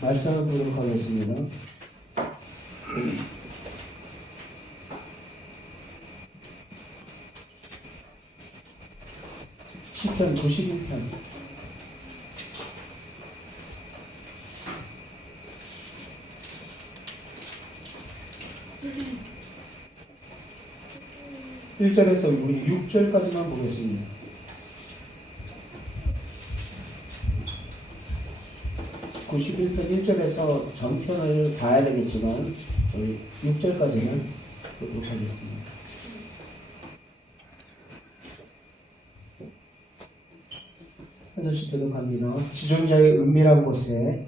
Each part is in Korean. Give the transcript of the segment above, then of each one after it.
말씀을 보도록 하겠습니다. 시편 91편 1절에서 우리 6절까지만 보겠습니다. 91편 1절에서 전편을 봐야 되겠지만 저희 6절까지는 보도록 하겠습니다. 한 절씩 교독합니다. 지존자의 은밀한 곳에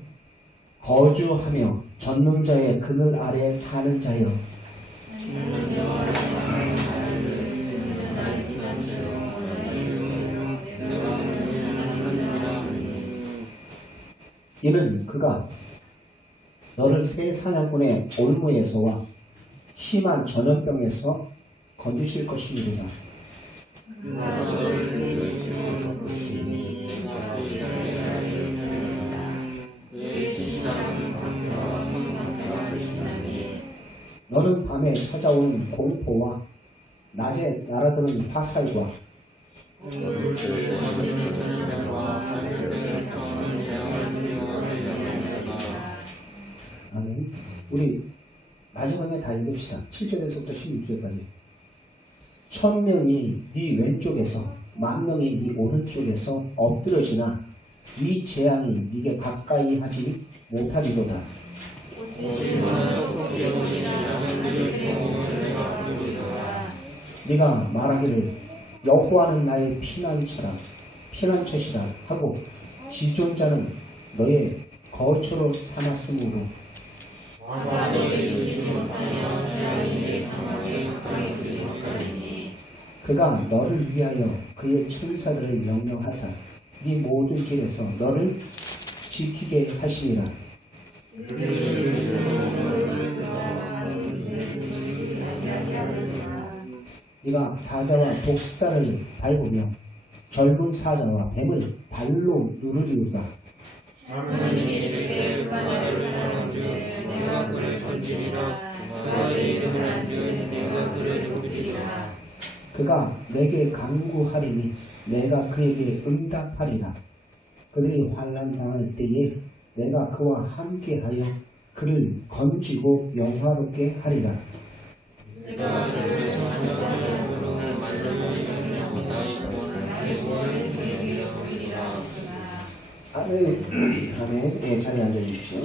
거주하며 전능자의 그늘 아래 사는 자여, 이는 그가 너를 새 사냥꾼의 올무에서와 심한 전염병에서 건지실 것이니라. 너는 밤에 찾아온 공포와 낮에 날아드는 화살과 아멘. 우리 마지막에 다 읽읍시다. 7절에서부터 16절까지. 1000명이 네 왼쪽에서 10,000명이 네 오른쪽에서 엎드러지나 이 재앙이 네게 가까이 하지 못하리로다. 네가 말하기를 여호와는 나의 피난처시라 하고 지존자는 너의 거처로 삼았으므로 그가 너를 위하여 그의 천사들을 명령하사 네 모든 길에서 너를 지키게 하시니라. 네가 사자와 독사를 밟으며 젊은 사자와 뱀을 발로 누르리로다. 그가 내게 간구하리니 내가 그에게 응답하리라. 그들이 환난 당할 때에 내가 그와 함께하여 그를 건지고 영화롭게 하리라. 아멘. 아멘. 예, 자리에 앉아주십시오.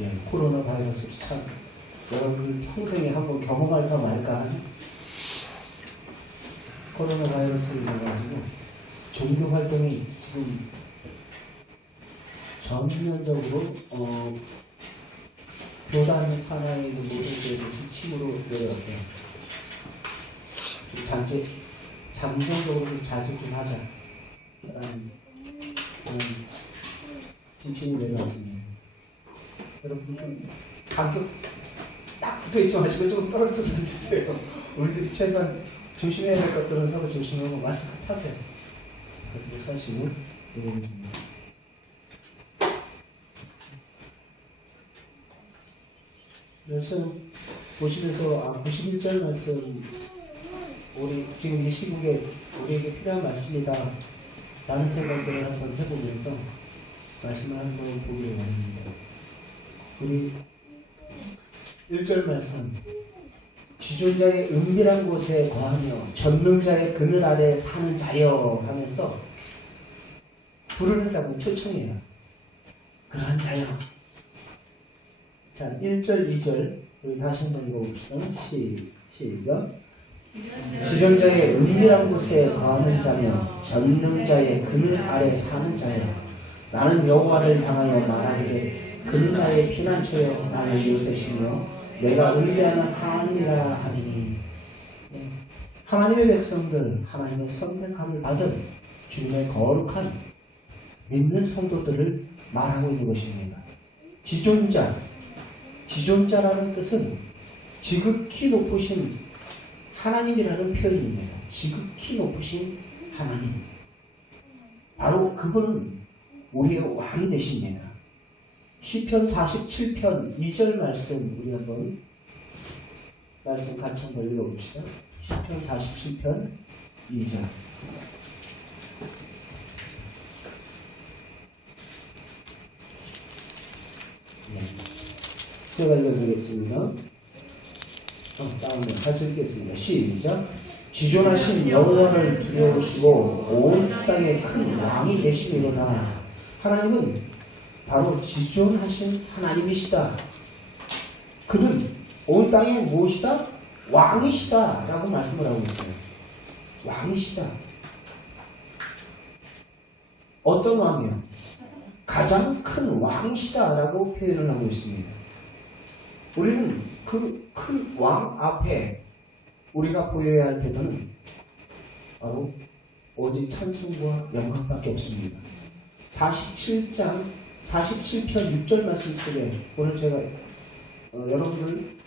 예, 코로나 바이러스 참 여러분들 평생에 한번 경험할까 말까. 코로나 바이러스를 가지고 종교 활동이 지금 전면적으로 교단 산하의 모든 것들이 지침으로 내려왔어요. 좀 잠정적으로 좀 자식 좀 하자 라는 지침이 내려왔습니다. 여러분 좀 간격 딱 붙어있지 마시고 좀 떨어져서 있으세요. 우리들이 최소한 조심해야 될 것들은 서로 조심하고 마스크 차세요. 그래서 사실은 그래서 보시면서 91절 말씀 우리 지금 이 시국에 우리에게 필요한 말씀이다 라는 생각들을 한번 해보면서 말씀을 한번 보기를 원합니다. 우리 1절 말씀 지존자의 은밀한 곳에 거하며 전능자의 그늘 아래 사는 자여 하면서 부르는 자고 초청해요. 그러한 자여. 자, 1절, 2절 우리 다시 한번 읽어봅시다. 시작. 지존자의 은밀한 곳에 거하는 자며 전능자의 그늘 아래 사는 자여. 나는 여호와를 향하여 말하기를 그는 나의 피난처여 나의 요새시며 내가 의뢰하는 하나님이라 하리니. 하나님의 백성들, 하나님의 선택함을 받은 주님의 거룩한 믿는 성도들을 말하고 있는 것입니다. 지존자라는 뜻은 지극히 높으신 하나님이라는 표현입니다. 지극히 높으신 하나님. 바로 그분은 우리의 왕이 되십니다. 시편 47편 2절 말씀 우리 한번 말씀 같이 한번 읽어봅시다. 시편 47편 2절. 네. 제가 읽어드리겠습니다. 다음에 같이 읽겠습니다. 시작. 지존하신 여호와를 두려우시고 온 땅의 큰 왕이 되시리로다. 하나님은 바로 지존하신 하나님이시다. 그는 온 땅에 무엇이다? 왕이시다 라고 말씀을 하고 있어요. 왕이시다. 어떤 왕이요? 가장 큰 왕이시다 라고 표현을 하고 있습니다. 우리는 그 큰 왕 앞에 우리가 보여야 할 태도는 바로 오직 찬송과 영광밖에 없습니다. 47편 6절 말씀 속에 오늘 제가 여러분들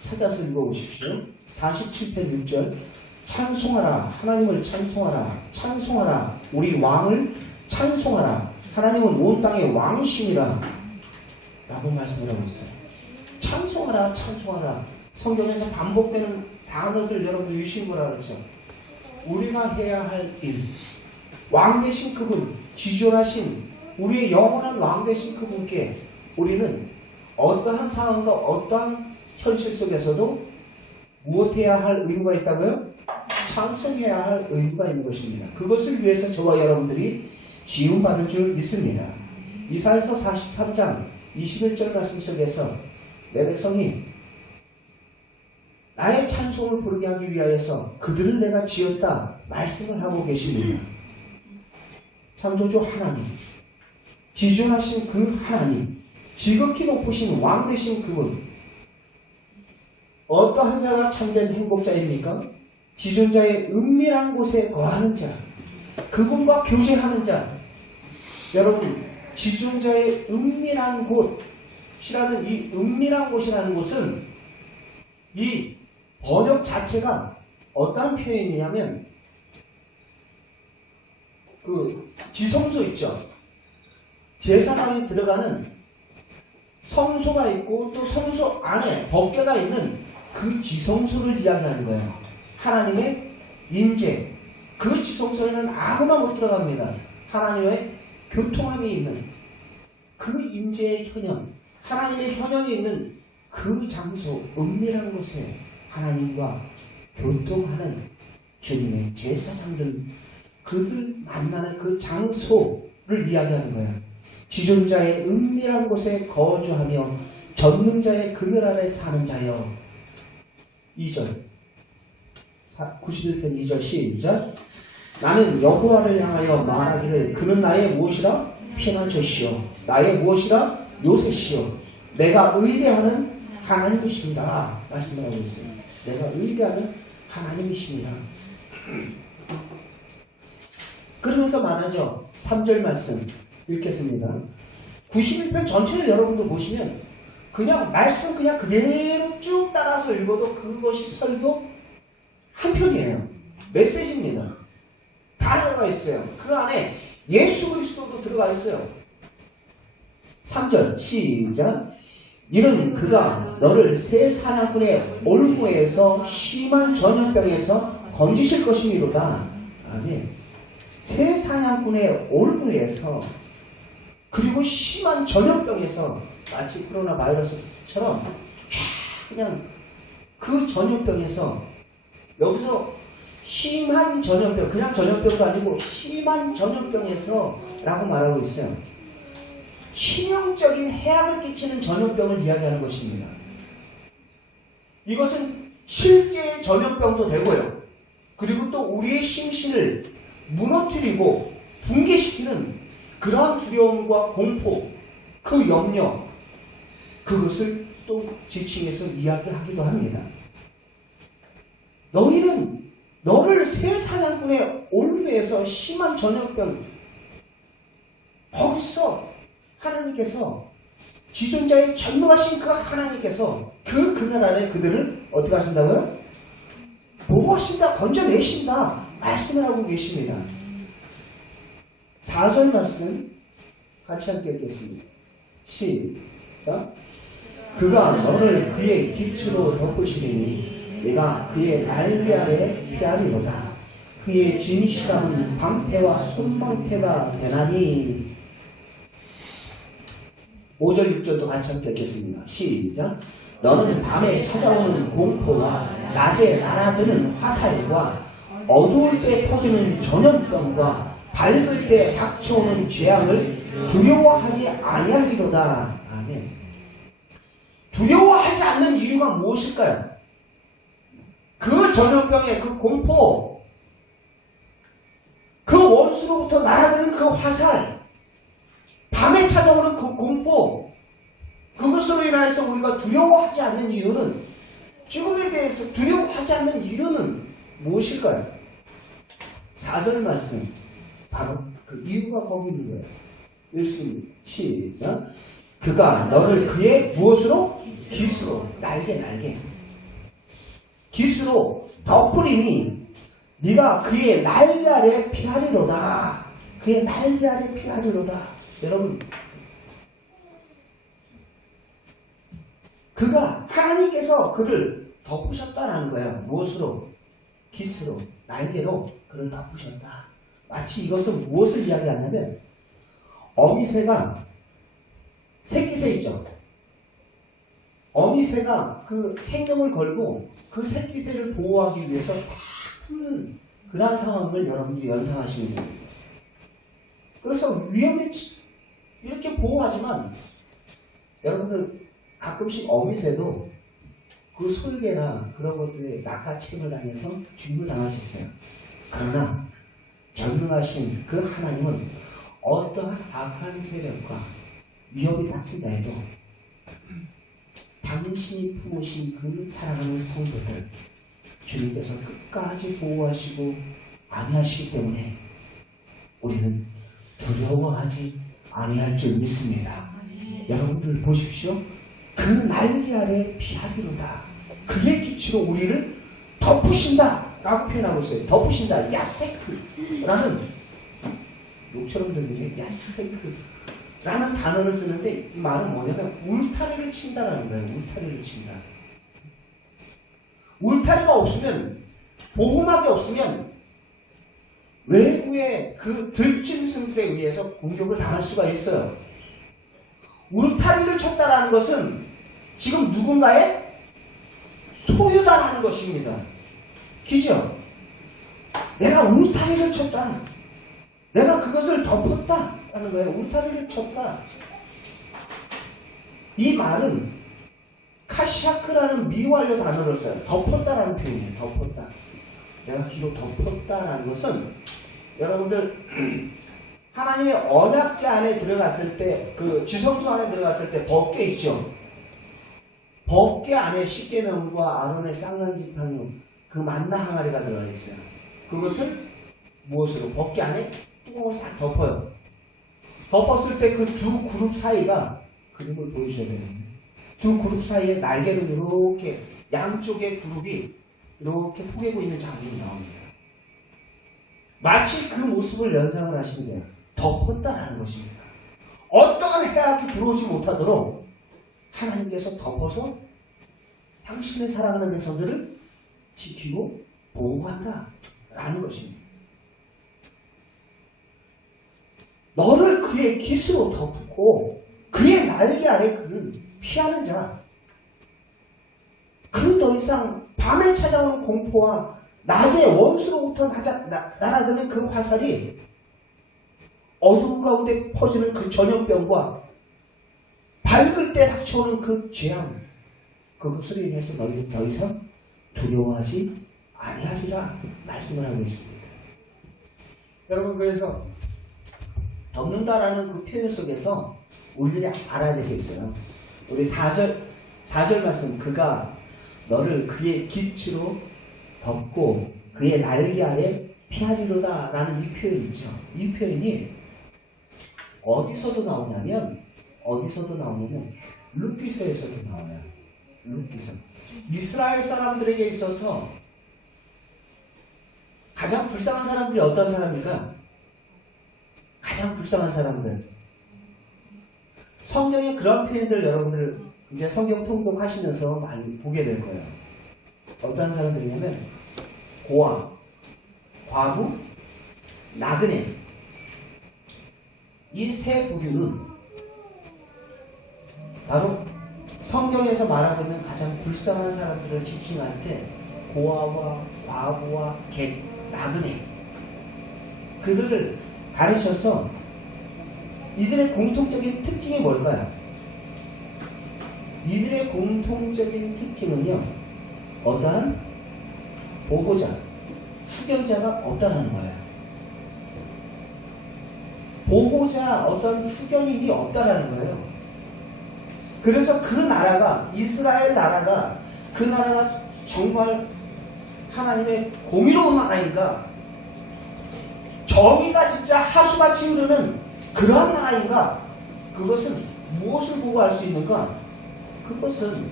찾아서 읽어보십시오. 47편 6절. 찬송하라. 하나님을 찬송하라. 찬송하라. 우리 왕을 찬송하라. 하나님은 온 땅의 왕이시니라 라고 말씀을 하고 있어요. 찬송하라. 찬송하라. 성경에서 반복되는 단어들 여러분 유심히 보라 그랬죠. 우리가 해야 할 일, 왕 되신 그분, 지존하신 우리의 영원한 왕 되신 그분께 우리는 어떠한 상황과 어떠한 현실 속에서도 무엇해야 할 의무가 있다고요? 찬송해야 할 의무가 있는 것입니다. 그것을 위해서 저와 여러분들이 지음받을 줄 믿습니다. 이사야서 43장 21절 말씀 속에서 내 백성이 나의 찬송을 부르게 하기 위하여서 그들을 내가 지었다 말씀을 하고 계십니다. 창조주 하나님, 지존하신 그 하나님, 지극히 높으신 왕 되신 그분, 어떠한 자가 참된 행복자입니까? 지존자의 은밀한 곳에 거하는 자, 그분과 교제하는 자. 여러분, 지존자의 은밀한 곳이라는 이 은밀한 곳이라는 곳은 이 번역 자체가 어떠한 표현이냐면 그 지성소 있죠. 제사장이 들어가는 성소가 있고 또 성소 안에 법궤가 있는 그 지성소를 이야기하는 거예요. 하나님의 임재. 그 지성소에는 아무나 못 들어갑니다. 하나님의 교통함이 있는 그 임재의 현현, 하나님의 현현이 있는 그 장소, 은밀한 곳에 하나님과 교통하는 주님의 제사장들, 그들 만나는 그 장소를 이야기하는 거예요. 지존자의 은밀한 곳에 거주하며 전능자의 그늘 아래 사는 자여. 2절 91편 2절 시작. 나는 여호와를 향하여 말하기를 그는 나의 무엇이라? 피난처시오. 나의 무엇이라? 요새시오. 내가 의뢰하는 하나님이십니다. 말씀을 하고 있습니다. 내가 의뢰하는 하나님이십니다. 그러면서 말하죠. 3절 말씀 읽겠습니다. 91편 전체를 여러분도 보시면 그냥 말씀 그냥 그대로 쭉 따라서 읽어도 그것이 설교 한 편이에요. 메시지입니다. 다 들어가 있어요. 그 안에 예수 그리스도도 들어가 있어요. 3절 시작. 이는 그가 너를 새 사냥꾼의 올무에서 심한 전염병에서 건지실 것이미로다. 아멘. 새 사냥꾼의 올무에서 그리고 심한 전염병에서 마치 코로나 바이러스처럼 그냥 그 전염병에서 여기서 심한 전염병, 그냥 전염병도 아니고 심한 전염병에서 라고 말하고 있어요. 치명적인 해악을 끼치는 전염병을 이야기하는 것입니다. 이것은 실제 전염병도 되고요. 그리고 또 우리의 심신을 무너뜨리고 붕괴시키는 그러한 두려움과 공포, 그 염려, 그것을 또 지칭해서 이야기하기도 합니다. 너를 새 사냥꾼의 올무에서 심한 전염병, 거기서 하나님께서 지존자의 전능하신 그 하나님께서 그 그늘 아래 그들을 어떻게 하신다고요? 보호하신다, 건져내신다, 말씀을 하고 계십니다. 4절 말씀 같이 함께 읽겠습니다. 시작. 그가 너를 그의 깃으로 덮으시리니 내가 그의 날개 아래 피하리로다. 그의 진실함은 방패와 손방패가 되나니. 5절 6절도 같이 함께 읽겠습니다. 시작. 너는 밤에 찾아오는 공포와 낮에 날아드는 화살과 어두울 때 퍼지는 전염병과 밝을 때 닥쳐오는 재앙을 두려워하지 아니하리로다. 아멘. 두려워하지 않는 이유가 무엇일까요? 그 전염병의 그 공포, 그 원수로부터 날아드는 그 화살, 밤에 찾아오는 그 공포, 그것으로 인하여서 우리가 두려워하지 않는 이유는, 죽음에 대해서 두려워하지 않는 이유는 무엇일까요? 4절 말씀, 바로 그 이유가 거기 있는 거예요. 읽습니다. 시작. 그가 너를 그의 무엇으로? 깃으로, 날개. 깃으로 덮으리니 네가 그의 날개 아래 피하리로다. 그의 날개 아래 피하리로다. 여러분, 그가, 하나님께서 그를 덮으셨다라는 거예요. 무엇으로? 깃으로, 날개로 그를 덮으셨다. 마치 이것은 무엇을 이야기하냐면, 어미새가, 새끼새이죠. 어미새가 그 생명을 걸고 그 새끼새를 보호하기 위해서 다 푸는 그러한 상황을 여러분들이 연상하시면 됩니다. 그래서 위험에 이렇게 보호하지만, 여러분들 가끔씩 어미새도 그 솔개나 그런 것들에 낚아채림을 당해서 죽임을 당하셨어요. 그러나 전능하신 그 하나님은 어떠한 악한 세력과 위협이 닥친다 해도 당신이 품으신 그 사랑하는 성도들 주님께서 끝까지 보호하시고 안위하시기 때문에 우리는 두려워하지 아니할 줄 믿습니다. 여러분들 보십시오. 그 날개 아래 피하리로다. 그의 기치로 우리를 덮으신다 라고 표현하고 있어요. 덮으신다. 야세크라는, 욕처럼 들리죠. 야세크라는 단어를 쓰는데 이 말은 뭐냐면 울타리를 친다라는 거예요. 울타리를 친다. 울타리가 없으면, 보호막이 없으면 외부의 그 들짐승들에 의해서 공격을 당할 수가 있어요. 울타리를 쳤다라는 것은 지금 누군가의 소유다라는 것입니다. 기죠? 내가 울타리를 쳤다. 내가 그것을 덮었다라는 거예요. 울타리를 쳤다. 이 말은 카샤크라는 미완료 단어를 써요. 덮었다라는 표현이에요. 덮었다. 내가 기로 덮었다라는 것은, 여러분들 하나님의 언약궤 안에 들어갔을 때, 그 지성소 안에 들어갔을 때 법궤 있죠. 법궤 안에 십계명과 아론의 쌍난 지팡이, 그 만나 항아리가 들어가 있어요. 그것을 무엇으로? 법궤 안에 뚜껑을 싹 덮어요. 덮었을 때 그 두 그룹 사이가, 그림을 보여주셔야 되는데, 두 그룹 사이에 날개를 이렇게 양쪽의 그룹이 이렇게 포개고 있는 장면이 나옵니다. 마치 그 모습을 연상을 하시면 돼요. 덮었다라는 것입니다. 어떠한 해악이 들어오지 못하도록 하나님께서 덮어서 당신의 사랑하는 백성들을 지키고 보호한다라는 것입니다. 너를 그의 깃으로 덮고 그의 날개 아래 그를 피하는 자, 그는 더 이상 밤에 찾아오는 공포와 낮에 원수로부터 날아드는 그 화살이, 어둠 가운데 퍼지는 그 전염병과 밝을 때 닥쳐오는 그 재앙, 그것으로 인해서 너희는 더 이상 두려워하지 아니하리라 말씀을 하고 있습니다. 여러분, 그래서 덮는다라는 그 표현 속에서 우리들이 알아야 될 게 있어요. 우리 4절 말씀, 그가 너를 그의 깃으로 덮고 그의 날개 아래 피하리로다 라는 이 표현이죠. 이 표현이 어디서도 나오냐면 룻기서에서도 나와요. 룻기서. 이스라엘 사람들에게 있어서 가장 불쌍한 사람들이 어떤 사람일까? 가장 불쌍한 사람들. 성경에 그런 표현들 여러분들 이제 성경 통독하시면서 많이 보게 될 거예요. 어떤 사람들이냐면 고아, 과부, 나그네. 이 세 부류는 바로 성경에서 말하고 있는 가장 불쌍한 사람들을 지칭할 때 고아와 과부와 객, 나그네 그들을 가르쳐서 이들의 공통적인 특징이 뭘까요? 이들의 공통적인 특징은요, 어떠한 보호자, 후견자가 없다는 거예요. 보호자, 어떤 후견인이 없다는 거예요. 그래서 그 나라가, 이스라엘 나라가, 그 나라가 정말 하나님의 공의로운 나라인가, 정의가 진짜 하수같이 흐르는 그러한 나라인가, 그것은 무엇을 보고 알 수 있는가? 그것은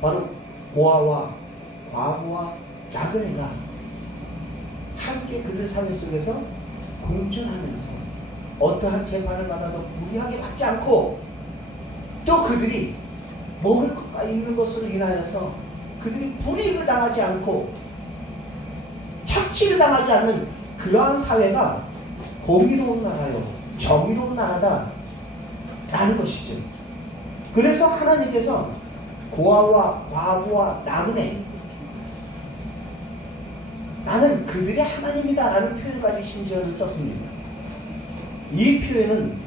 바로 고아와 과부와 나그네가 함께 그들 삶 속에서 공존하면서 어떠한 재판을 받아도 불의하게 받지 않고, 또 그들이 먹을 것과 입는 것으로 인하여서 그들이 불이익을 당하지 않고 착취를 당하지 않는 그러한 사회가 공의로운 나라요, 정의로운 나라다 라는 것이죠. 그래서 하나님께서 고아와 과부와 나그네, 나는 그들의 하나님이다 라는 표현까지 심지어는 썼습니다. 이 표현은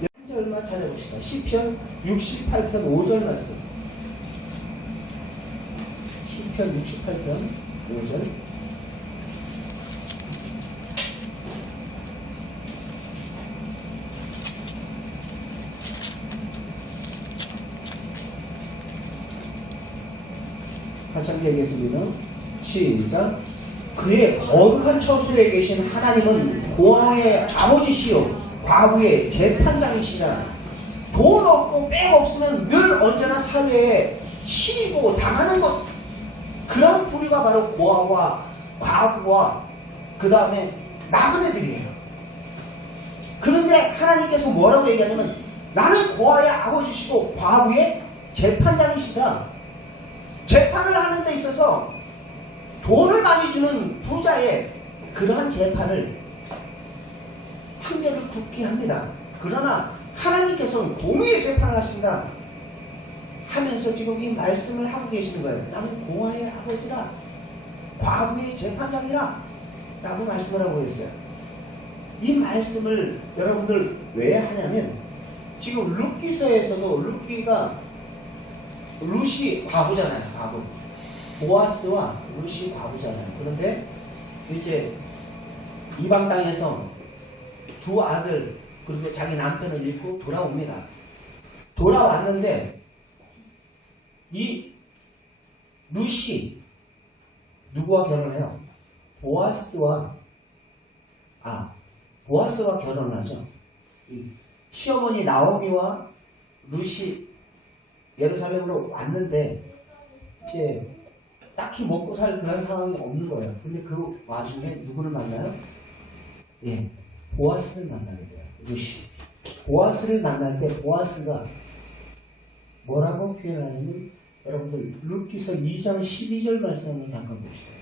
현재 얼마 찾아봅시다. 시편 68편 5절 말씀. 시편 68편 5절. 한참 얘기했습니다. 시작. 그의 거룩한 처소에 계신 하나님은 고아의 아버지시요 과부의 재판장이시다. 돈 없고 빽 없으면 늘 언제나 사회에 치이고 당하는 것, 그런 부류가 바로 고아와 과부와 그 다음에 나그네들이에요. 그런데 하나님께서 뭐라고 얘기하냐면 나는 고아의 아버지시고 과부의 재판장이시다. 재판을 하는 데 있어서 돈을 많이 주는 부자의 그러한 재판을 한결을 굳게 합니다. 그러나 하나님께서는 공의의 재판을 하신다 하면서 지금 이 말씀을 하고 계시는 거예요. 나는 고아의 아버지라, 과부의 재판장이라 라고 말씀을 하고 있어요. 이 말씀을 여러분들 왜 하냐면 지금 룻기서에서도 룻이 과부잖아요. 과부. 보아스와 룻이 과부잖아요. 그런데 이제 이방 땅에서 두 아들 그리고 자기 남편을 잃고 돌아옵니다. 돌아왔는데 이 룻이 누구와 결혼해요? 보아스와 결혼을 하죠. 시어머니 나오미와 룻이 예루살렘으로 왔는데 이제 딱히 먹고 살 그런 상황이 없는 거예요. 근데 그 와중에 누구를 만나요? 예, 보아스를 만나게 돼요. 룻이. 보아스를 만날 때 보아스가 뭐라고 표현하냐면 여러분들 룻기서 2장 12절 말씀을 잠깐 봅시다.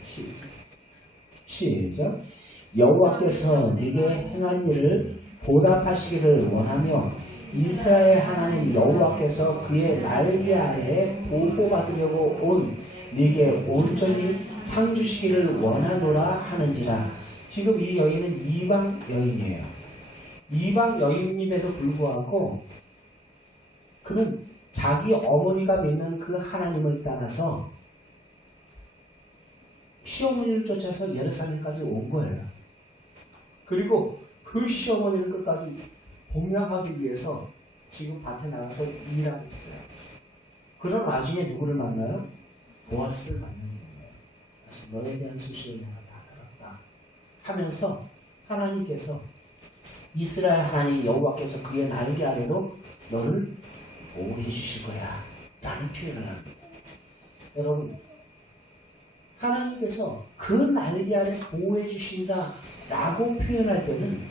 시작. 여호와께서 네게 행한 일을 보답하시기를 원하며 이스라엘 하나님 여호와께서 그의 날개 아래에 보호받으려고 온 네게 온전히 상 주시기를 원하노라 하는지라. 지금 이 여인은 이방 여인이에요. 이방 여인임에도 불구하고 그는 자기 어머니가 믿는 그 하나님을 따라서 시어머니를 쫓아서 예루살렘까지 온 거예요. 그리고 그 시어머니를 끝까지 공략하기 위해서 지금 밭에 나가서 일하고 있어요. 그런 와중에 누구를 만나요? 보아스를 만나는 거예요. 그래서 너에 대한 소식을 내가 다 들었다 하면서 하나님께서 이스라엘 하나님 여호와께서 그의 날개 아래로 너를 보호해 주실 거야 라는 표현을 합니다. 여러분, 하나님께서 그 날개 아래 보호해 주신다 라고 표현할 때는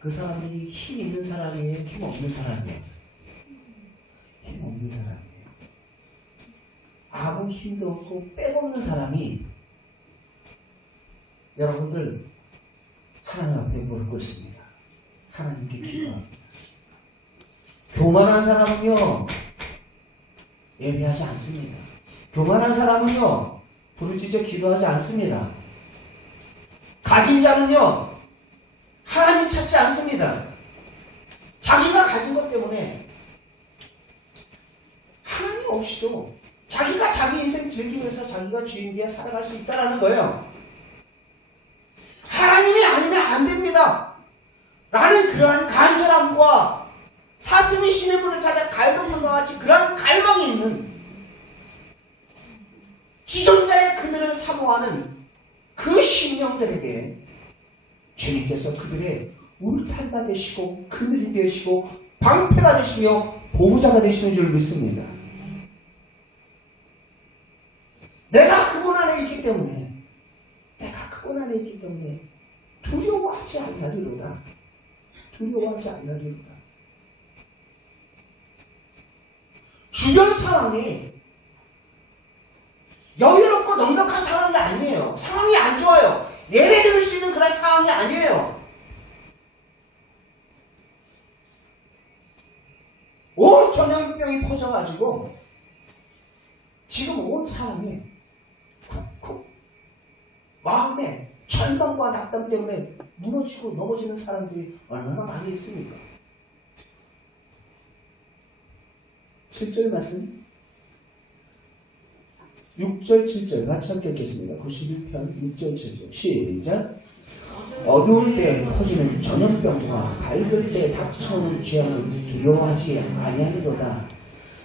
그 사람들이 힘 있는 사람이에요? 힘 없는 사람이에요? 힘 없는 사람이에요. 아무 힘도 없고 빼먹는 사람이 여러분들 하나님 앞에 무릎 꿇습니다. 하나님께 기도합니다. 교만한 사람은요 예배하지 않습니다. 교만한 사람은요 부르짖어 기도하지 않습니다. 가진 자는요 하나님 찾지 않습니다. 자기가 가진 것 때문에 하나님 없이도 자기가 자기 인생 즐기면서 자기가 주인 되어 살아갈 수 있다는 거예요. 하나님이 아니면 안 됩니다 라는 그러한 간절함과 사슴이 시냇물을 찾아 갈급한 것 같이 그러한 갈망이 있는 지존자의 그들을 사모하는 그 심령들에게 주님께서 그들의 울타리가 되시고 그늘이 되시고 방패가 되시며 보호자가 되시는 줄 믿습니다. 내가 그분 안에 있기 때문에 두려워하지 않으리로다. 두려워하지 않으리로다. 주변 상황이 여유롭고 넉넉한 상황이 아니에요. 상황이 안 좋아요. 예배드릴 수 있는 그런 상황이 아니에요. 온 전염병이 퍼져가지고 지금 온 사람이 쿡쿡 마음에 절망과 낙담 때문에 무너지고 넘어지는 사람들이 얼마나 많이 있습니까? 7절 말씀 6절 7절 같이 함께 읽겠습니다. 91편 6절 7절 시작. 어두울 때 퍼지는 전염병과 밝을 때 닥쳐오는 재앙을 두려워하지 아니하리로다.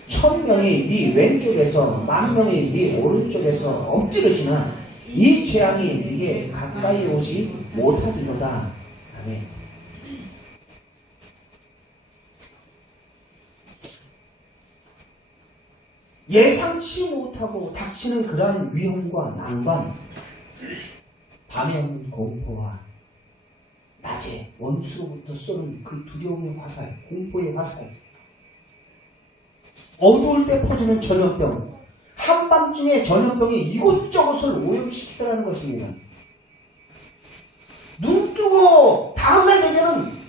1000명이 네 왼쪽에서 10,000명이 네 오른쪽에서 엎드러지나 이 재앙이 네게 가까이 오지 못하리로다. 아멘. 예상치 못하고 닥치는 그러한 위험과 난관, 밤에 오는 공포와 낮에 원수로부터 쏘는 그 두려움의 화살, 공포의 화살, 어두울 때 퍼지는 전염병, 한밤중에 전염병이 이곳저곳을 오염시키더라는 것입니다. 눈 뜨고 다음날 되면은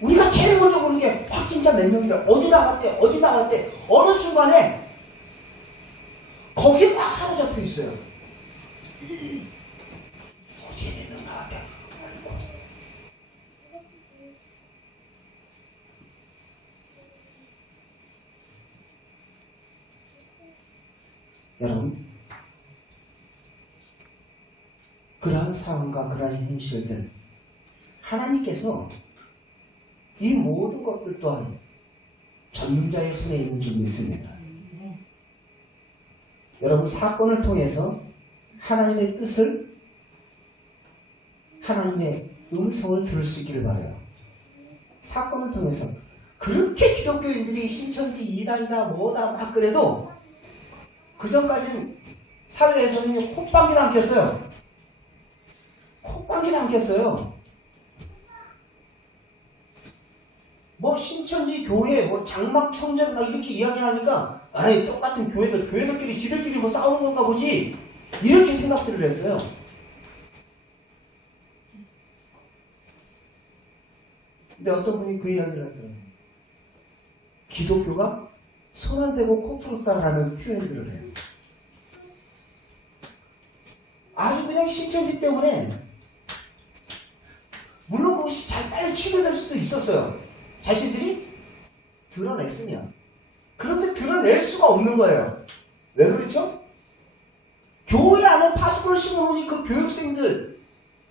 우리가 제일 먼저 보는 게 확진자 몇 명이라 어디 나갔대 어느 순간에 거기에 꽉 사로잡혀 있어요. 어디에 몇 명 나갔대. 여러분, 그러한 상황과 그러한 현실들, 하나님께서 이 모든 것들 또한 전능자의 손에 있는 줄 믿습니다. 여러분, 사건을 통해서 하나님의 뜻을, 하나님의 음성을 들을 수 있기를 바라요. 사건을 통해서 그렇게 기독교인들이 신천지 이단이다 뭐다 막 그래도 그 전까지는 사회에서는 콧방귀도 안 꼈어요. 콧방귀도 안 꼈어요. 뭐 신천지 교회, 뭐 장막 형제 막 이렇게 이야기하니까 아이 똑같은 교회들끼리 지들끼리 뭐 싸우는 건가 보지 이렇게 생각들을 했어요. 근데 어떤 분이 그 이야기를 하더라고요. 기독교가 손 안 대고 코 풀었다라는 표현들을 해요. 아주 그냥 신천지 때문에 물론 그것이 잘 빨리 치료될 수도 있었어요. 자신들이 드러냈으면. 그런데 드러낼 수가 없는 거예요. 왜 그렇죠? 교회 안에 파수꾼을 심어놓으니 그 교육생들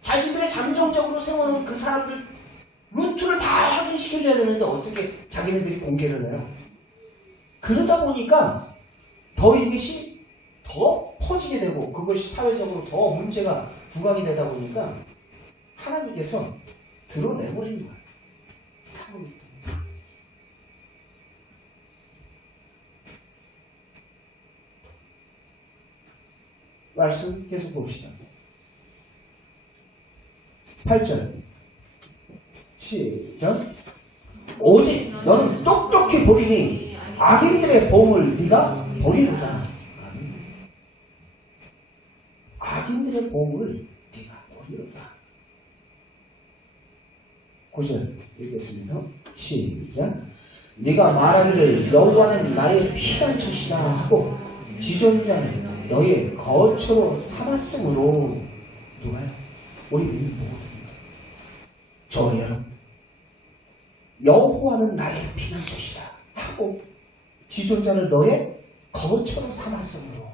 자신들의 잠정적으로 세워놓은 그 사람들 루트를 다 확인시켜줘야 되는데 어떻게 자기네들이 공개를 해요? 그러다 보니까 더 이것이 더 퍼지게 되고 그것이 사회적으로 더 문제가 부각이 되다 보니까 하나님께서 드러내버린 거예요. 상황이. 말씀 계속 봅시다. 8절 시작. 오직 너는 똑똑히 보리니 악인들의 보험을 네가 보리로다. 악인들의 보험을 네가 보리로다. 9절 읽겠습니다. 시작. 네가 말하기를 여호와는 나의 피난처시다 하고 지존자는 너의 거처로 삼았으므로. 누가요? 우리 모두입니다. 저 여러분, 여호와는 나의 피난처시다 하고 지존자를 너의 거처로 삼았으므로.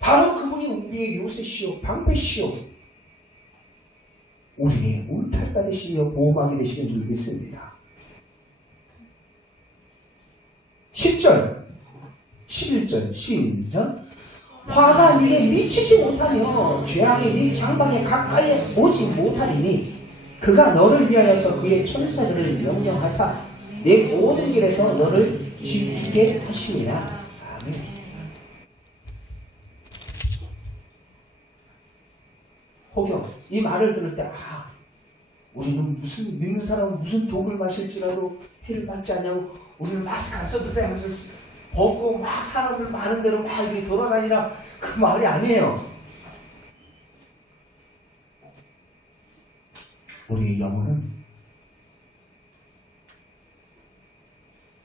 바로 그분이 우리의 요새시요 방패시요 우리의 울타리가 되시며 보호막이 되시는 줄 믿습니다. 10절 11절 시작. 화가 네게 미치지 못하며 죄악이 네 장막에 가까이 오지 못하리니 그가 너를 위하여서 그의 천사들을 명령하사 내 모든 길에서 너를 지키게 하시리라. 아멘. 혹여 이 말을 들을 때 우리는 무슨 믿는 사람은 무슨 독을 마실지라도 해를 받지 않냐고 우리는 마스크 안 써도 돼 하면서 벗고 막 사람들 많은 데로 막 이렇게 돌아다니라. 그 말이 아니에요. 우리의 영혼은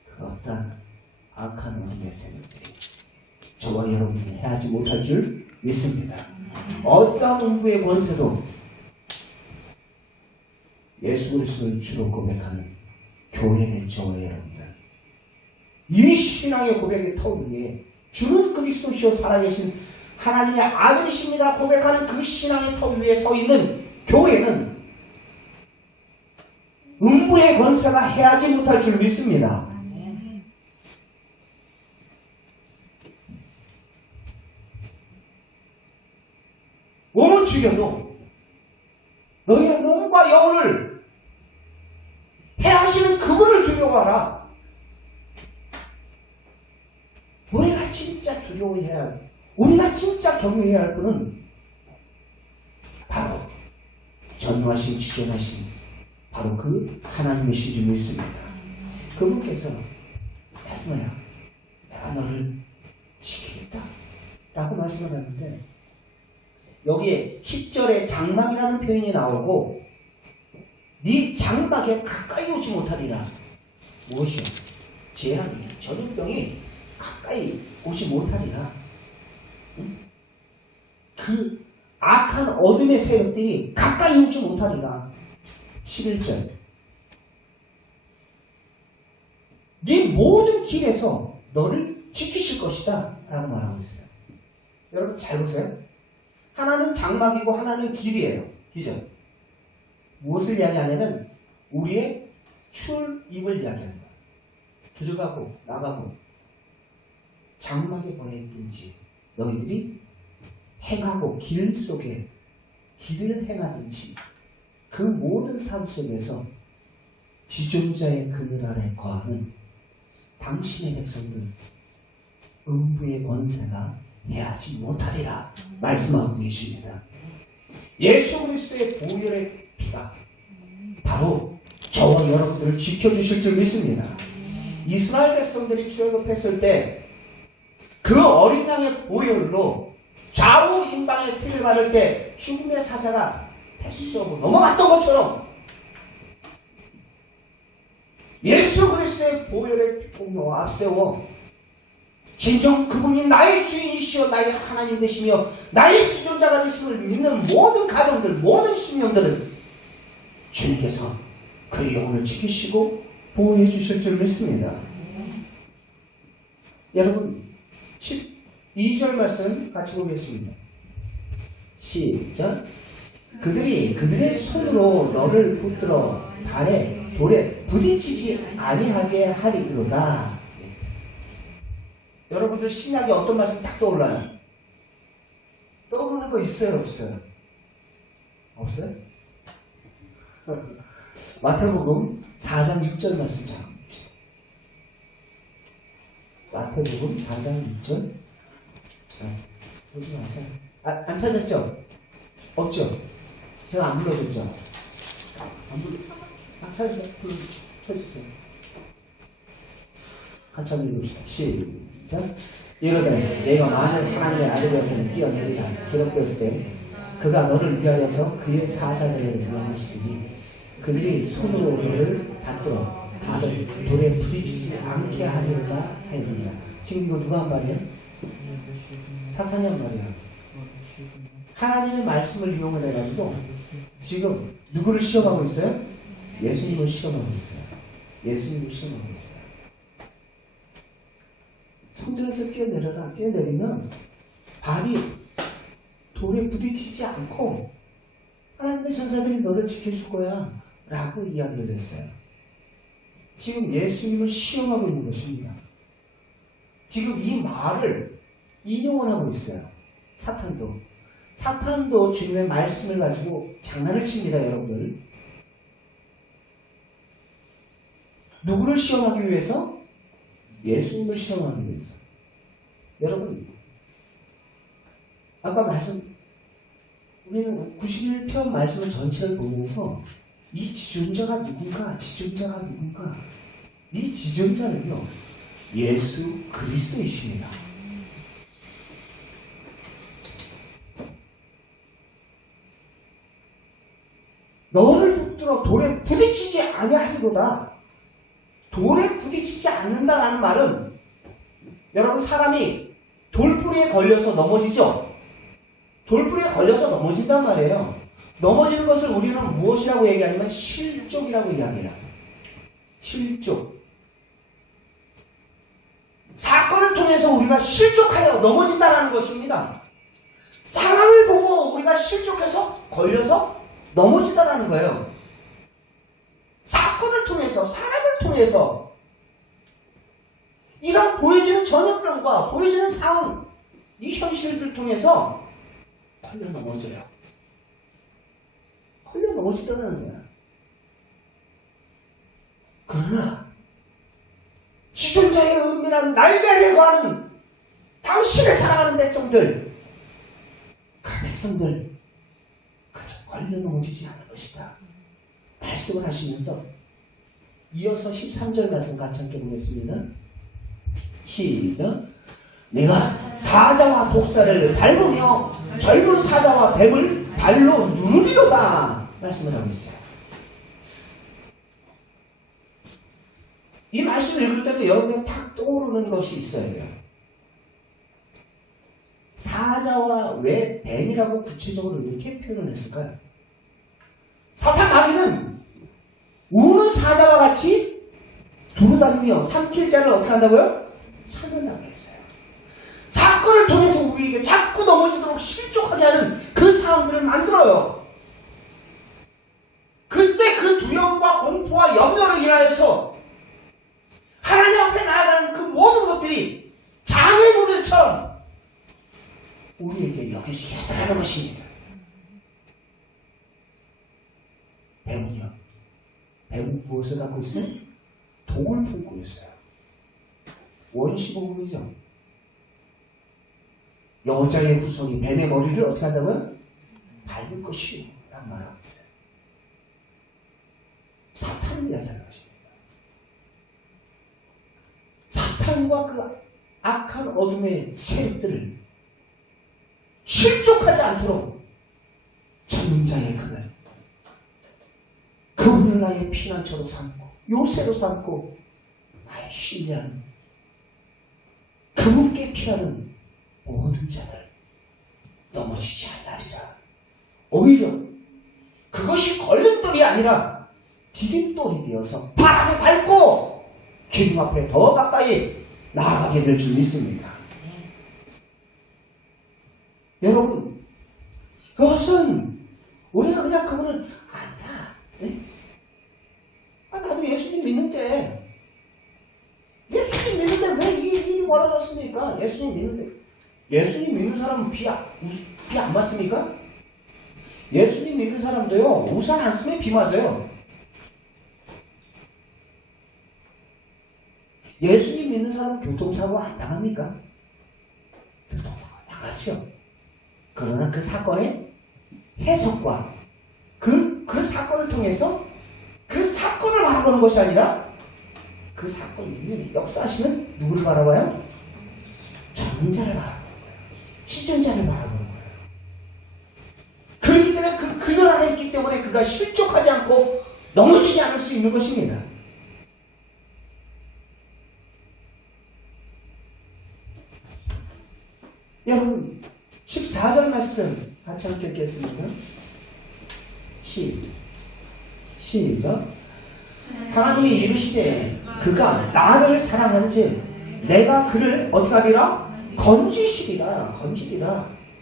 그 어떤 악한 어둠의 세력들이 저와 여러분이 해하지 못할 줄 믿습니다. 어떤 음부의 권세도 예수 그리스도를 주로 고백하는 교회는 저와 여러분들, 이 신앙의 고백의 터울 위에 주는 그리스도시요 살아계신 하나님의 아들이십니다 고백하는 그 신앙의 터울 위에 서 있는 교회는 음부의 권세가 해하지 못할 줄 믿습니다. 몸은 죽여도 너희의 몸과 영혼을 해하시는 그분을 두려워하라. 우리가 진짜 두려워해야 할, 우리가 진짜 경외해야 할 분은 바로 전능하신 지존하신 바로 그 하나님이신 줄 믿습니다. 그분께서 말씀하여 내가 너를 지키겠다 라고 말씀을 하는데, 여기에 10절에 장막이라는 표현이 나오고 네 장막에 가까이 오지 못하리라. 무엇이요? 재앙이, 전염병이 가까이 오지 못하리라. 그 악한 어둠의 세력들이 가까이 오지 못하리라. 11절 네 모든 길에서 너를 지키실 것이다 라고 말하고 있어요. 여러분 잘 보세요. 하나는 장막이고 하나는 길이에요. 그죠? 무엇을 이야기하냐면 우리의 출입을 이야기하는 거예요. 들어가고 나가고 장막에 보내든지 너희들이 행하고 길 속에 길을 행하든지 그 모든 삶 속에서 지존자의 그늘 아래 거하는 당신의 백성들 음부의 권세가 해하지 못하리라 말씀하고 계십니다. 예수 그리스도의 보혈의 피가 바로 저와 여러분들을 지켜주실 줄 믿습니다. 이스라엘 백성들이 출애굽했을 때 그 어린 양의 보혈로 좌우 임방의 피를 바를 때 죽음의 사자가 패스하고 넘어갔던 것처럼 예수 그리스도의 보혈의 피폭로 앞세워 진정 그분이 나의 주인이시여 나의 하나님 되시며 나의 지존자가 되심을 믿는 모든 가정들, 모든 신령들은 주님께서 그의 영혼을 지키시고 보호해 주실 줄 믿습니다. 여러분 12절 말씀 같이 보겠습니다. 시작. 그들이 그들의 손으로 너를 붙들어 발에 돌에 부딪히지 아니하게 하리로다. 여러분들 신약에 어떤 말씀 딱 떠올라요? 떠오르는 거 있어요? 없어요? 없어요? 마태복음 4장 6절 말씀 잠깐 봅시다. 마태복음 4장 6절 보지 마세요. 안 찾았죠? 없죠? 제가 안 불러줬죠? 찾으세요. 쳐주세요. 같이 한번 읽읍시다. 시작. 이르되 내가 만일 하나님의 아들이었다면 뛰어내리라. 기록되었을 때 그가 너를 위하여서 그의 사자들을 명하시더니 그들이 손으로 너를 받들어 돌에 부딪히지 않게 하리로다 하였느니라. 지금 이거 누가 한 말이에요? 사탄이 한 말이야. 하나님의 말씀을 이용을 해가지고 지금 누구를 시험하고 있어요? 예수님을 시험하고 있어요. 예수님을 시험하고 있어요. 성전에서 뛰어내려라. 뛰어내리면 발이 돌에 부딪히지 않고 하나님의 전사들이 너를 지켜줄 거야 라고 이야기를 했어요. 지금 예수님을 시험하고 있는 것입니다. 지금 이 말을 인용을 하고 있어요. 사탄도 주님의 말씀을 가지고 장난을 칩니다. 여러분들. 누구를 시험하기 위해서? 예수님을 시험하기 위해서. 여러분, 아까 우리는 91편 말씀을 전체를 보면서 이 지존자가 누군가? 이 지존자는요, 예수 그리스도이십니다. 너를 붙들어 돌에 부딪히지 아니하리로다. 돌에 부딪히지 않는다라는 말은 여러분 사람이 돌뿌리에 걸려서 넘어지죠? 돌뿌리에 걸려서 넘어진단 말이에요. 넘어지는 것을 우리는 무엇이라고 얘기하냐면 실족이라고 이야기해요. 실족. 사건을 통해서 우리가 실족하여 넘어진다는 것입니다. 사람을 보고 우리가 실족해서 걸려서 넘어진다는 거예요. 사건을 통해서, 사람을 통해서 이런 보여지는 전염병과 보여지는 상황, 이 현실을 통해서 걸려 넘어져요. 걸려 넘어지더라는 거야. 그러나 지존자의 은밀한 날개를 거하는 당신을 사랑하는 백성들, 그 백성들 걸려 넘어지지 않을 것이다 말씀을 하시면서 이어서 13절 말씀 같이 함께 보겠습니다. 시작. 내가 사자와 독사를 밟으며 젊은 사자와 뱀을 발로 누르리로다 말씀을 하고 있어요. 이 말씀을 읽을 때도 여러분이 탁 떠오르는 것이 있어야 돼요. 사자와 왜 뱀이라고 구체적으로 이렇게 표현을 했을까요? 사탄 마귀는 우는 사자와 같이 두루다니며 삼킬 자를 어떻게 한다고요? 찾는다고 했어요. 사건을 통해서 우리에게 자꾸 넘어지도록 실족하게 하는 그 상황들을 만들어요. 그때 그 두려움과 공포와 염려를 인하여서 하나님 앞에 나아가는 그 모든 것들이 장애물처럼 우리에게 여기시게 하다는 것입니다. 뱀은요? 뱀은 무엇을 갖고 있어요? 독을 품고 있어요. 원시복음이죠. 여자의 후손이 뱀의 머리를 어떻게 한다고요? 밟을 것이요 라는 말을 하고 있어요. 사탄을 이야기하는 것입니다. 사탄과 그 악한 어둠의 세력들을 실족하지 않도록 전능자의 그분을 나의 피난처로 삼고 요새로 삼고 나의 신뢰하는 그분께 피하는 모든 자들 넘어지지 않으리라. 오히려 그것이 걸림돌이 아니라 디딤돌이 되어서 바람에 밟고 주님 앞에 더 가까이 나아가게 될 줄 믿습니다. 여러분, 그것은 우리가 그냥 그분을 안다. 네? 나도 예수님 믿는데 왜 이 일이 벌어졌습니까? 예수님 믿는 사람은 비 안 맞습니까? 예수님 믿는 사람도요, 우산 안 쓰면 비 맞아요. 예수님 믿는 사람은 교통사고 안 당합니까? 교통사고 하죠. 그러나 그 사건의 해석과 그 사건을 통해서 그 사건을 바라보는 것이 아니라 그 사건 이후에 역사하시는 누구를 바라봐요? 전자를 바라보는 거예요. 시존자를 바라보는 거예요. 그렇기 때문에 그늘 안에 있기 때문에 그가 실족하지 않고 넘어지지 않을 수 있는 것입니다. 여러분 14절 말씀 같이 함께 읽겠습니다. 시작. 하나님이 이르시되 그가 나를 사랑한즉 내가 그를 어떻게 하리라? 건지시리라.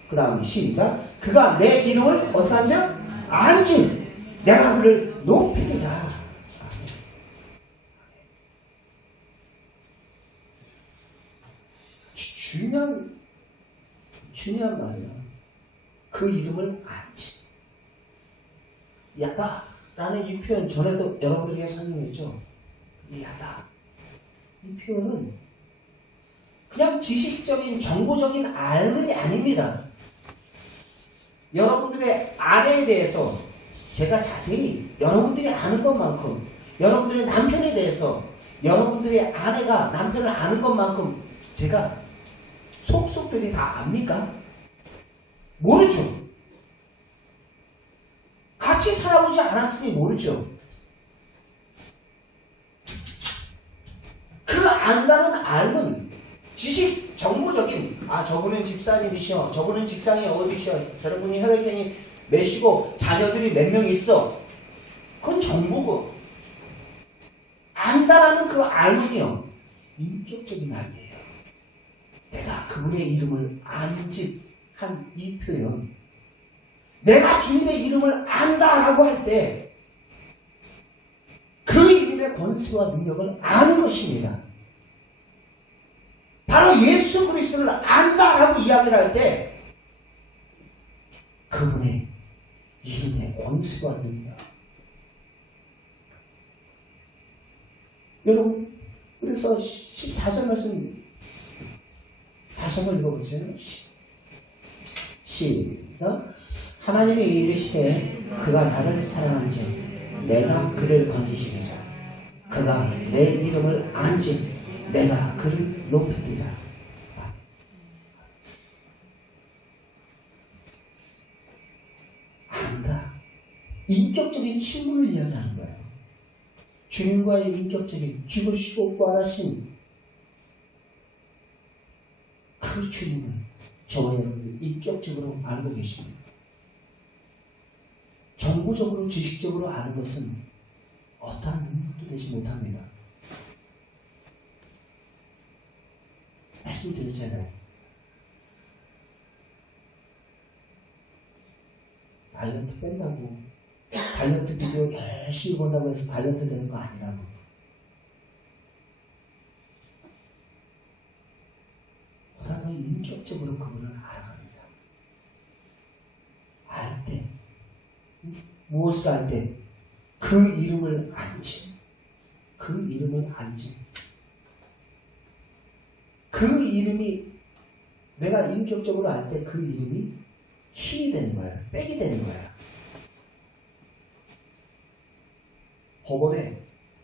그 다음에 시작. 그가 내 이름을 어떻게 한즉 안즉 내가 그를 높이리라. 중요한 말이야. 그 이름을 안지. 야다라는 이 표현 전에도 여러분들에게 설명했죠. 야다. 이 표현은 그냥 지식적인 정보적인 알문이 아닙니다. 여러분들의 아내에 대해서 제가 자세히 여러분들이 아는 것만큼, 여러분들의 남편에 대해서 여러분들의 아내가 남편을 아는 것만큼 제가 속속들이 다 압니까? 모르죠. 같이 살아보지 않았으니 모르죠. 그 안다는 알은 지식, 정보적인, 저분은 집사님이셔, 저분은 직장이 어디셔, 여러분이 혈액형이 몇이고 자녀들이 몇 명 있어. 그건 정보고. 안다라는 그 알은요, 인격적인 알이에요. 내가 그분의 이름을 안직한 이 표현, 내가 주님의 이름을 안다라고 할 때 그 이름의 권세와 능력을 아는 것입니다. 바로 예수 그리스도를 안다라고 이야기를 할 때 그분의 이름의 권세와 능력. 여러분, 그래서 14절 말씀 다시 한번 읽어보세요. 시작. 하나님이 이르시되 그가 나를 사랑한즉 내가 그를 건지시리라. 그가 내 이름을 안즉 내가 그를 높이리라. 안다. 인격적인 친분을 이야기하는 거예요. 주님과의 인격적인 죽으시고 부활하신 그 주님을 저와 여러분이 인격적으로 알고 계십니다. 정보적으로 지식적으로 아는 것은 어떠한 능력도 되지 못합니다. 말씀드렸잖아요. 다이어트 뺀다고 다이어트 비디오 열심히 본다고 해서 다이어트 되는 거 아니라고. 보다 더 인격적으로 그분을 알아가는 사람. 알 때, 무엇을 알 때? 그 이름을 안지. 그 이름을 안지. 그 이름이 내가 인격적으로 알 때 그 이름이 힘이 되는 거야. 백이 되는 거야. 법원에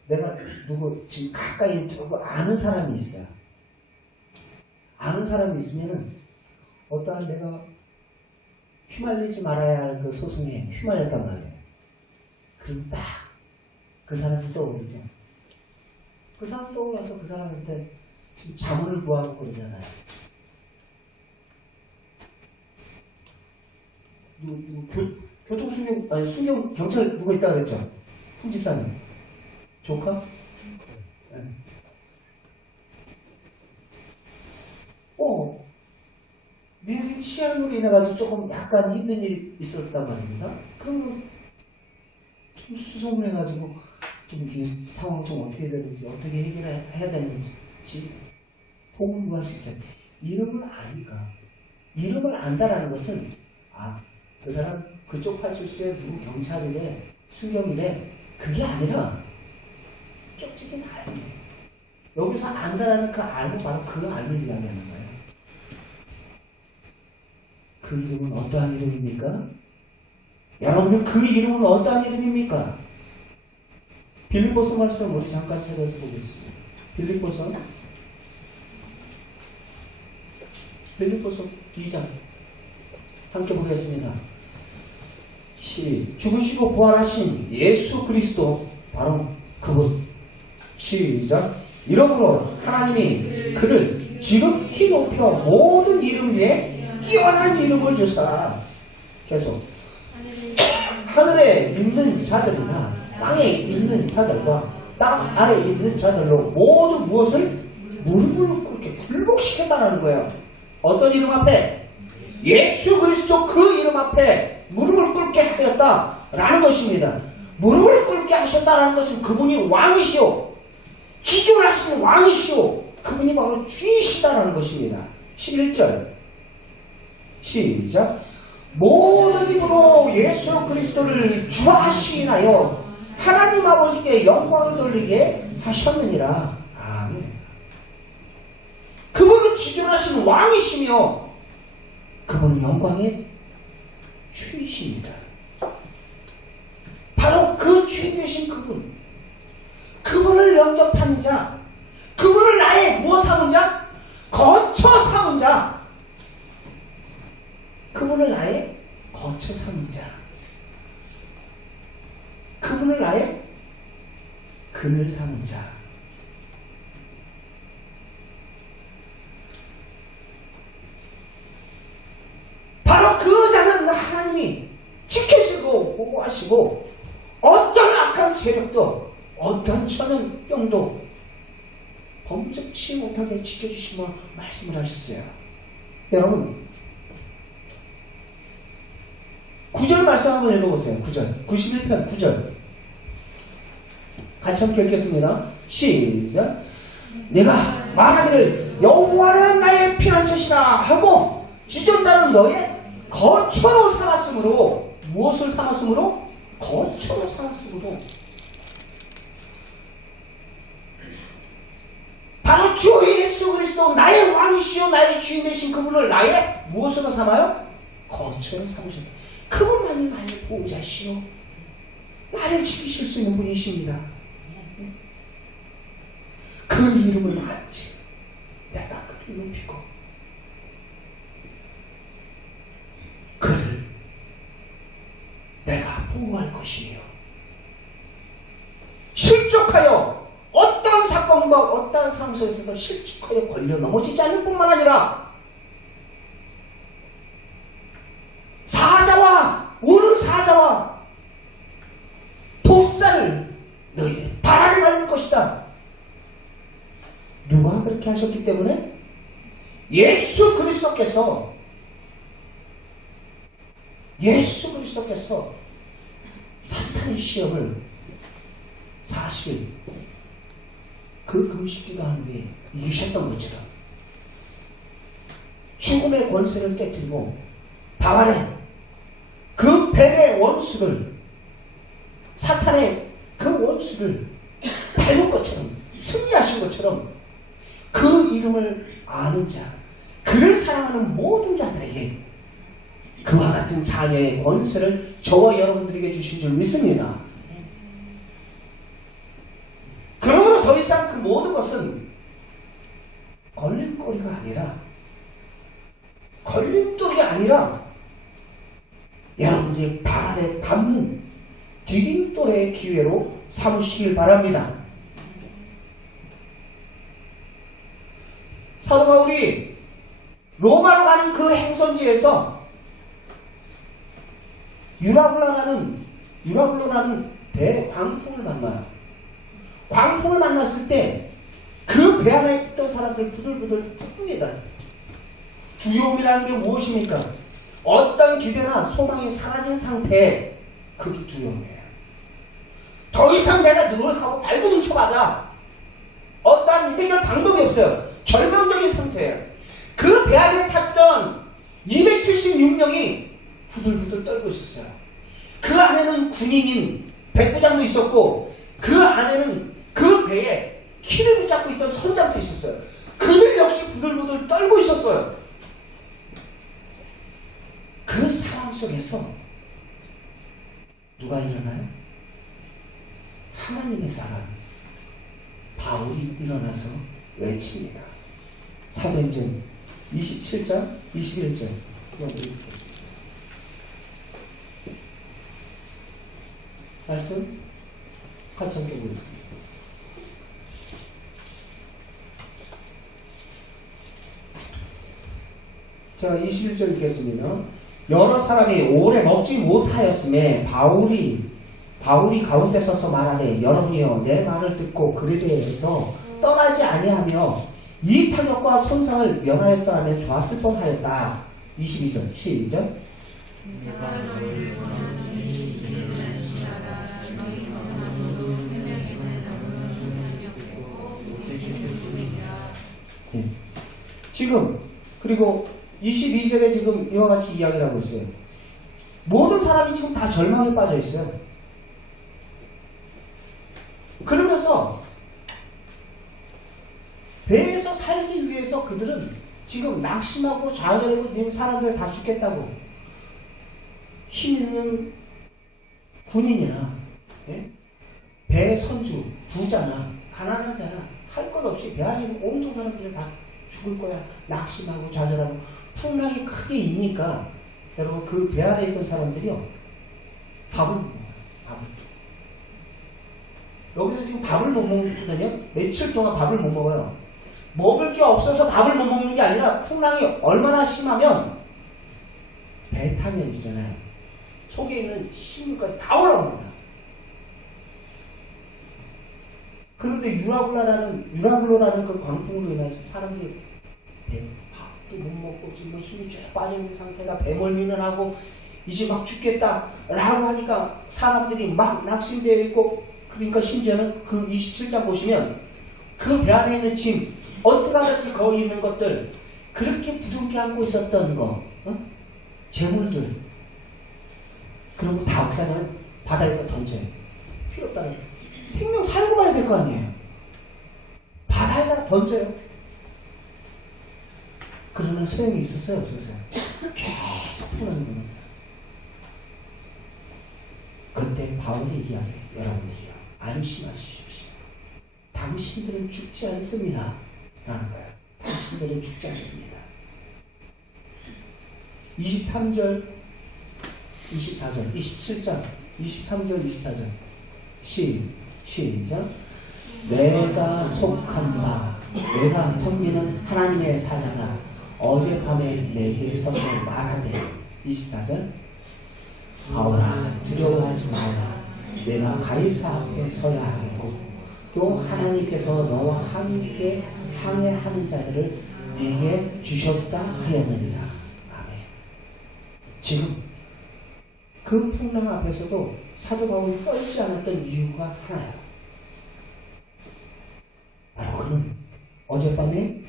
내가 누구 지금 가까이 누구 아는 사람이 있어요. 아는 사람이 있으면은 어떠한 내가 휘말리지 말아야 할 그 소송에 휘말렸단 말이에요. 그럼 딱 그 사람이 떠오르죠. 그 사람 떠올라서 그 사람한테 지금 자문을 구하고 그러잖아요. 교통수경, 아니, 수경 경찰 누가 있다고 그랬죠? 훈 집사님. 조카? 네. 민생 치안으로 인해가지고 조금 약간 힘든 일이 있었단 말입니다. 그러면 좀 수송을 해가지고 좀 이게 상황 좀 어떻게 해야 되는지, 어떻게 해결해야 되는지 도움을 구할 수 있잖아요. 이름을 아니까. 이름을 안다라는 것은, 그 사람 그쪽 파출소에 누구 경찰이래, 수경이래, 그게 아니라 쪽집게 알네. 여기서 안다라는 그 알고 바로 그 알을 이야기하는 거예요. 그 이름은 어떠한 이름입니까? 여러분들 그 이름은 어떠한 이름입니까? 빌립보서 말씀 우리 잠깐 찾아서 보겠습니다. 빌립보서 2장 함께 보겠습니다. 죽으시고 부활하신 예수 그리스도 바로 그분. 시작. 이러므로 하나님이 그를 지극히 높여 모든 이름 위에 뛰어난 이름을 주사. 계속. 하늘에 있는 자들이나 땅에 있는 자들과 땅 아래에 있는 자들로 모두 무엇을? 무릎을 꿇게 굴복시켰다는 거예요. 어떤 이름 앞에? 예수 그리스도 그 이름 앞에 무릎을 꿇게 하였다라는 것입니다. 무릎을 꿇게 하셨다라는 것은 그분이 왕이시오. 기존하신 왕이시오. 그분이 바로 주이시다라는 것입니다. 11절 시작. 모든 입으로 예수 그리스도를 주하시나요 하나님 아버지께 영광을 돌리게 하셨느니라. 아멘. 그분은 지존하신 왕이시며 그분은 영광의 주이십니다. 바로 그 주이신 그분, 그분을 영접하는 자, 그분을 나의 무엇 삼은 자? 거처 삼은 자. 그분을 나의 거처 삼은 자. 그분을 나의 그늘 삼은 자. 바로 그 자는 하나님이 지켜주고 보호하시고 어떤 악한 세력도 어떤 전염병도 범접치 못하게 지켜주시며 말씀을 하셨어요. 여러분 9절 말씀 한번 읽어보세요. 9절 91편 9절 같이 함께 읽겠습니다. 시작. 내가 말하기를 여호와는 나의 피난처시라 하고 지존자는 너의 거처로 삼았으므로. 무엇을 삼았으므로? 거처로 삼았으므로. 바로 주 예수 그리스도 나의 왕이시오 나의 주인 되신 그분을 나의 무엇으로 삼아요? 거처로 삼으셨다. 그분만이 나의 보호자시오. 나를 지키실 수 있는 분이십니다. 그 이름을 알지. 내가 그를 높이고 그를 내가 보호할 것이며 실족하여 어떠한 사건과 어떠한 상소에서도 실족하여 걸려 넘어지지 않을 뿐만 아니라 사자와 우는 사자와 독사를 너희들 바라를 밟을 것이다. 누가 그렇게 하셨기 때문에? 예수 그리스도께서 사탄의 시험을 40일 그 금식기도한 후에 이기셨던 것처럼 죽음의 권세를 깨뜨리고 바알의 그 뱀의 원수를 사탄의 그 원수를 밟은 것처럼 승리하신 것처럼 그 이름을 아는 자, 그를 사랑하는 모든 자들에게 그와 같은 자녀의 권세를 저와 여러분들에게 주신 줄 믿습니다. 그러므로 더 이상 그 모든 것은 걸림돌이가 아니라 여러분들의 발 안에 담는 디딤돌의 기회로 삼으시길 바랍니다. 사도 바울이 로마로 가는 그 행선지에서 유라굴로라는 대광풍을 만나요. 광풍을 만났을 때 그 배 안에 있던 사람들 부들부들 떴습니다. 두려움이라는 게 무엇입니까? 어떤 기대나 소망이 사라진 상태에 그게 두려움이에요. 더 이상 내가 노력하고 발버둥 쳐봐자 어떠한 해결 방법이 없어요. 절망적인 상태예요. 그 배 안에 탔던 276명이 부들부들 떨고 있었어요. 그 안에는 군인인 백부장도 있었고 그 안에는 그 배에 키를 붙잡고 있던 선장도 있었어요. 그들 역시 부들부들 떨고 있었어요. 그 상황 속에서 누가 일어나요? 하나님의 사람 바울이 일어나서 외칩니다. 사도행전 27장 21절 읽겠습니다. 말씀 같이 함께 보겠습니다. 자, 21절 읽겠습니다. 여러 사람이 오래 먹지 못하였음에 바울이 가운데 서서 말하되 여러분이여 내 말을 듣고 그에 대해서 떠나지 아니하며 이 타격과 손상을 면하였다 하면 좋았을 뻔하였다. 22절 시작. 지금 그리고 22절에 지금 이와 같이 이야기를 하고 있어요. 모든 사람이 지금 다 절망에 빠져 있어요. 그러면서 배에서 살기 위해서 그들은 지금 낙심하고 좌절하고 지금 사람들 다 죽겠다고 힘 있는 군인이나 배 선주, 부자나 가난한 자나 할 것 없이 배 안에 있는 온통 사람들이 다 죽을 거야. 낙심하고 좌절하고 풍랑이 크게 이니까 여러분 그 배 안에 있던 사람들이요 밥을 못 먹어요. 밥을. 여기서 지금 밥을 못 먹거든요. 며칠 동안 밥을 못 먹어요. 먹을 게 없어서 밥을 못 먹는 게 아니라 풍랑이 얼마나 심하면 배 타면 있잖아요. 속에 있는 식물까지 다 올라옵니다. 그런데 유라굴로라는 그 광풍으로 인해서 사람들이 밥도 못 먹고 지금 힘이 쭉 빠져있는 상태가 배멀미는 하고 이제 막 죽겠다 라고 하니까 사람들이 막 낙심되어 있고 그러니까 심지어는 그 27장 보시면 그 배 안에 있는 짐 어떻게 하든지 거기 있는 것들 그렇게 부둥켜 안고 있었던 거 재물들 그런 거 다 어떻게 하냐면 바다에다 던져요. 필요 없다는 거예요. 생명 살고 가야 될 거 아니에요. 바다에다 던져요. 그러면 소용이 있었어요? 없었어요? 계속 풀어내는 겁니다. 그때 바울이 이야기해요. 여러분들이요. 안심하십시오. 당신들은 죽지 않습니다. 라는 거예요. 당신들은 죽지 않습니다. 23절, 24절, 27장, 23절, 24절. 시작. 내가 속한 바, 내가 섬기는 하나님의 사자가 어젯밤에 내게 서서 말하되 24절. 바울아 두려워하지 마라. 내가 가이사 앞에 서야 하겠고 또 하나님께서 너와 함께 항해하는 자들을 네게 주셨다 하였느니라. 아멘. 지금 그 풍랑 앞에서도 사도 바울이 떨지 않았던 이유가 하나예요. 바로 그는 어젯밤에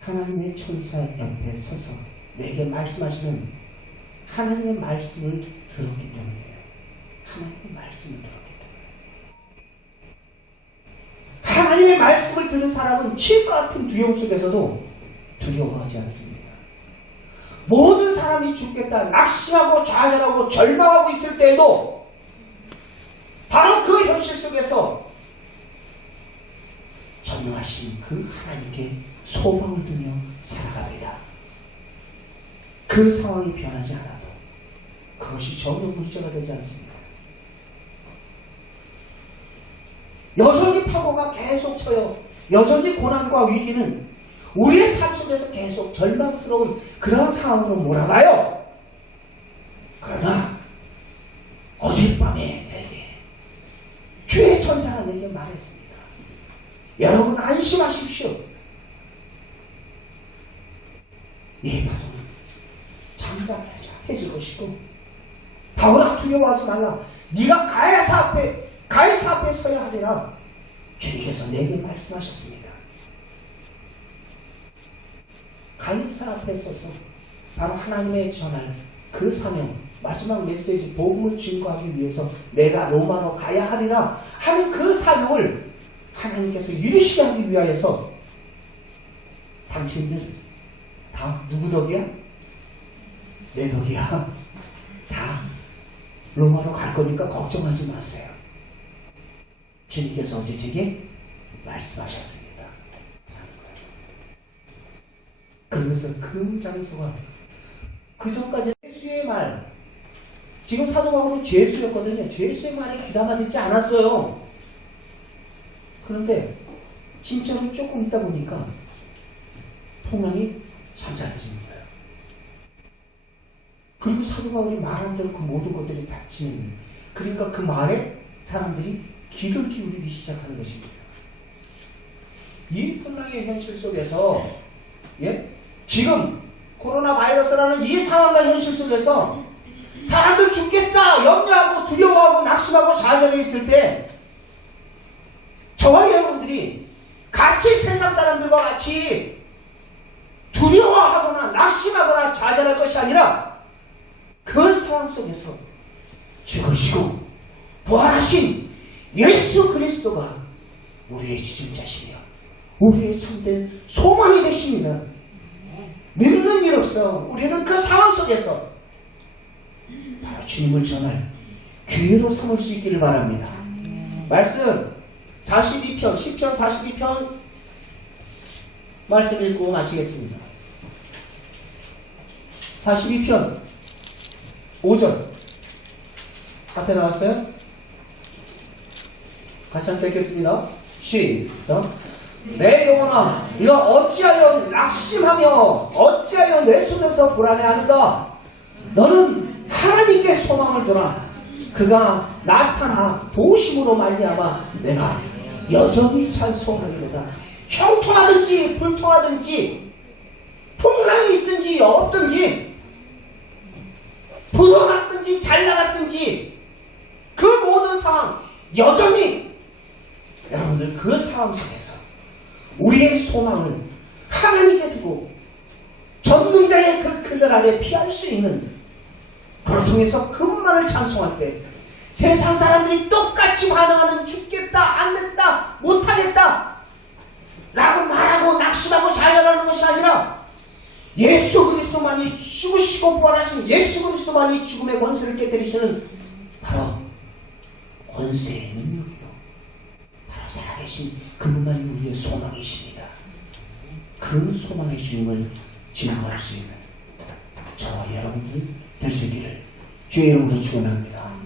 하나님의 천사 옆에 서서 내게 말씀하시는 하나님의 말씀을 들었기 때문이에요. 하나님의 말씀을 들었기 때문에. 하나님의 말씀을 들은 사람은 칠과 같은 두려움 속에서도 두려워하지 않습니다. 모든 사람이 죽겠다 낙심하고 좌절하고 절망하고 있을 때에도 바로 그 현실 속에서 전능하신 그 하나님께 소망을 두며 살아가리라. 그 상황이 변하지 않아도 그것이 전혀 문제가 되지 않습니다. 여전히 파고가 계속 쳐요. 여전히 고난과 위기는 우리의 삶 속에서 계속 절망스러운 그런 상황으로 몰아가요. 그러나 어젯밤에 내게 주의 천사가 내게 말했습니다. 여러분 안심하십시오. 네 바람은 잠잠하자 해줄 것이고 바울아 두려워하지 말라. 네가 가야사 앞에 서야 하리라. 주님께서 내게 말씀하셨습니다. 가이사 앞에 서서 바로 하나님의 전할 그 사명 마지막 메시지 복음을 증거하기 위해서 내가 로마로 가야 하리라 하는 그 사명을 하나님께서 이루시게 하기 위하여서 당신들 다 누구 덕이야? 내 덕이야. 다 로마로 갈 거니까 걱정하지 마세요. 주님께서 어제 제게 말씀하셨습니다. 그러면서 그 장소가 그 전까지 죄수의 말, 지금 사도 바울은 죄수였거든요. 죄수의 말에 귀담아 듣지 않았어요. 그런데 진짜로 조금 있다 보니까 풍랑이 잠잠해진 거예요. 그리고 사도 바울이 말한 대로 그 모든 것들이 다 진행돼요. 그러니까 그 말에 사람들이 귀를 기울이기 시작하는 것입니다. 이 풍랑의 현실 속에서 지금 코로나 바이러스라는 이 상황과 현실 속에서 사람들 죽겠다 염려하고 두려워하고 낙심하고 좌절해 있을 때 저와 여러분들이 같이 세상 사람들과 같이 두려워하거나 낙심하거나 좌절할 것이 아니라 그 상황 속에서 죽으시고 부활하신 예수 그리스도가 우리의 지존자시며 우리의 참된 소망이 되십니다. 믿는 이로써 우리는 그 상황 속에서 바로 주님을 전할 기회로 삼을 수 있기를 바랍니다. 말씀 42편, 10편 42편 말씀 읽고 마치겠습니다. 42편 5절 앞에 나왔어요? 같이 함께 읽겠습니다. 시작. 내 영혼아, 네가 어찌하여 낙심하며 어찌하여 내 속에서 불안해하는가? 너는 하나님께 소망을 두라. 그가 나타나 도우심으로 말미암아 내가 여전히 찬송하리로다. 형통하든지 불통하든지 풍랑이 있든지 없든지 부도났든지 잘 나갔든지 그 모든 상황 여전히 여러분들 그 상황 속에서 우리의 소망을 하나님께 두고 전능자의 그 그늘 아래 피할 수 있는 그걸 통해서 그분만을 찬송할 때 세상 사람들이 똑같이 반응하는 죽겠다, 안 됐다, 못하겠다 라고 말하고 낙심하고 좌절하는 것이 아니라 예수 그리스도만이 죽으시고 부활하신 예수 그리스도만이 죽음의 권세를 깨뜨리시는 바로 권세의 능력이요 바로 살아계신 그분만이 우리의 소망이십니다. 그 소망의 주님을 증거할 수 있는 저와 여러분들이 될 수 있기를 주의 이름으로 축원합니다.